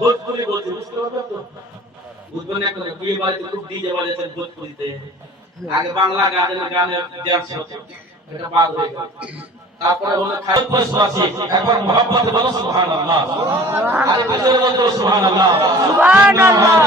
ভোজপুরি বলছি, বুঝতে পারবেন তো? বুঝবেন না কেন? বিয়ে বাড়িতে খুব ডিজে বাজাচ্ছেন ভোজপুরিতে। আগে বাংলা গানের ড্যান্স হতো, এটা বাদ হয়ে গেল। তারপরে হলো খাই প্রশ্ন আছে, একবার মোহাম্মদ বলো সুবহানাল্লাহ। আরে বেজে বলো সুবহানাল্লাহ। সুবহানাল্লাহ।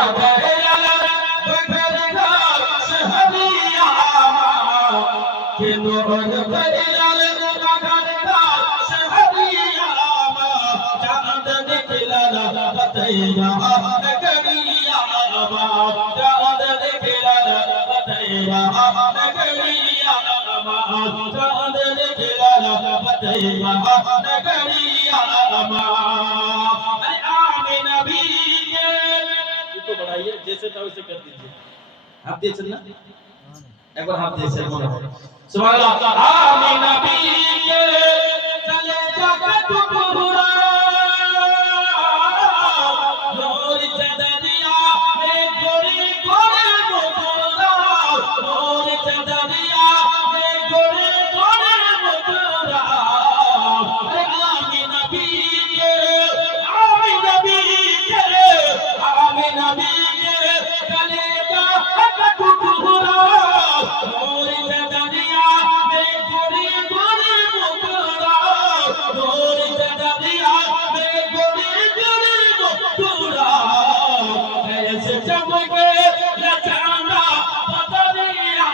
बढ़ाइए जैसे था वैसे कर दीजिए। हाथ दिए चलना, एक बार हाथ दिए चल बोलो सुभान अल्लाह। आमीन नबी के चले जाकर टुकड़ा नूर चदरिया में गोरी गोरी मुकुरा, नूर चदरिया में गोरी गोरी मुकुरा। आमीन नबी के, आमीन नबी के, आमीन नबी के चले जाकर टुकड़ा नूर चदरिया में गोरी गोरी मुकुरा, नूर चदरिया में गोरी गोरी मुकुरा। ऐसे चमके लचंदा बदरिया,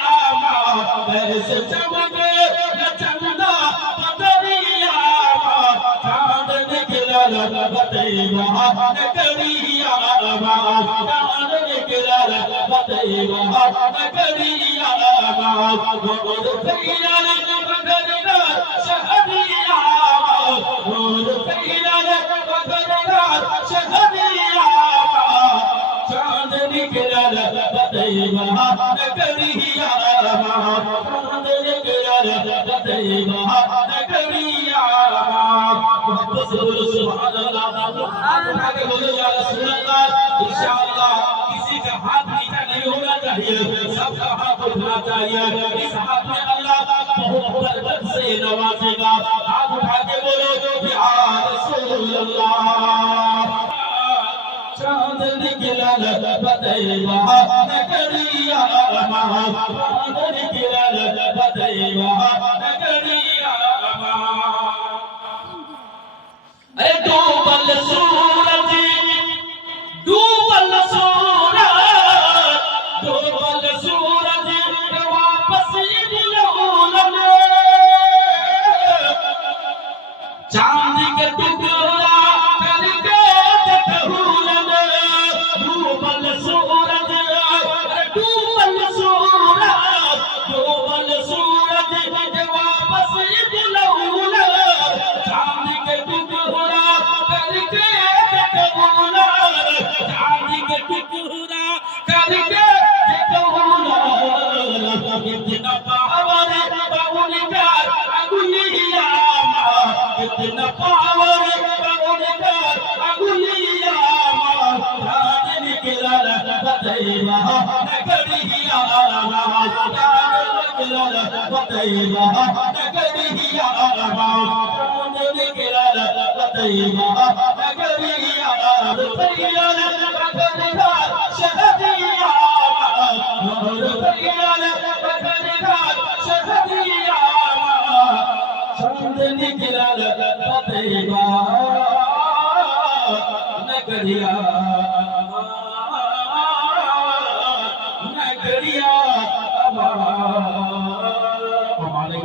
ऐसे चमके लचंदा बदरिया, चांद निकला बतैया नगरिया, चांद निकला बतैया नगरिया, गोद फैला बगरना शहरिया, गोद फैला बगरना शहरिया, चांद निकला बतैया नगरिया, चांद निकला बतैया नगरिया। सुभान अल्लाह, आगे बोलो या रसूल अल्लाह। इंशाअल्लाह किसी का हाथ नीचा नहीं होना चाहिए, सबका हाथ उठना चाहिए। इस हाथ में अल्लाह बहुत बरकत से नवाजेगा। हाथ उठा के बोलो या रसूल अल्लाह। चांद निकला बतैया नगरिया, चांद निकला बतैया नगरिया। अरे डूबल सूरज, डूबल सूरज, डूबल सूरज वापस लौलन, चांद के टुकड़ा करके देखूलन। डूबल सूरज, डूबल सूरज, डूबल सूरज वापस लौलन, चांद के टुकड़ा करके देखूलन, चांद के टुकड़ा करके देखूलन। कितना पावर बाउल का अंगुलिया, कितना पावर बाउल का अंगुलिया, चांद निकला बतैया नगरिया, चांद निकला बतैया नगरिया, चांद निकला बतैया नगरिया। बतैया बगरना शहरिया, बतैया बगरना शहरिया, चांद निकला बतैया नगरिया, नगरिया। हमारे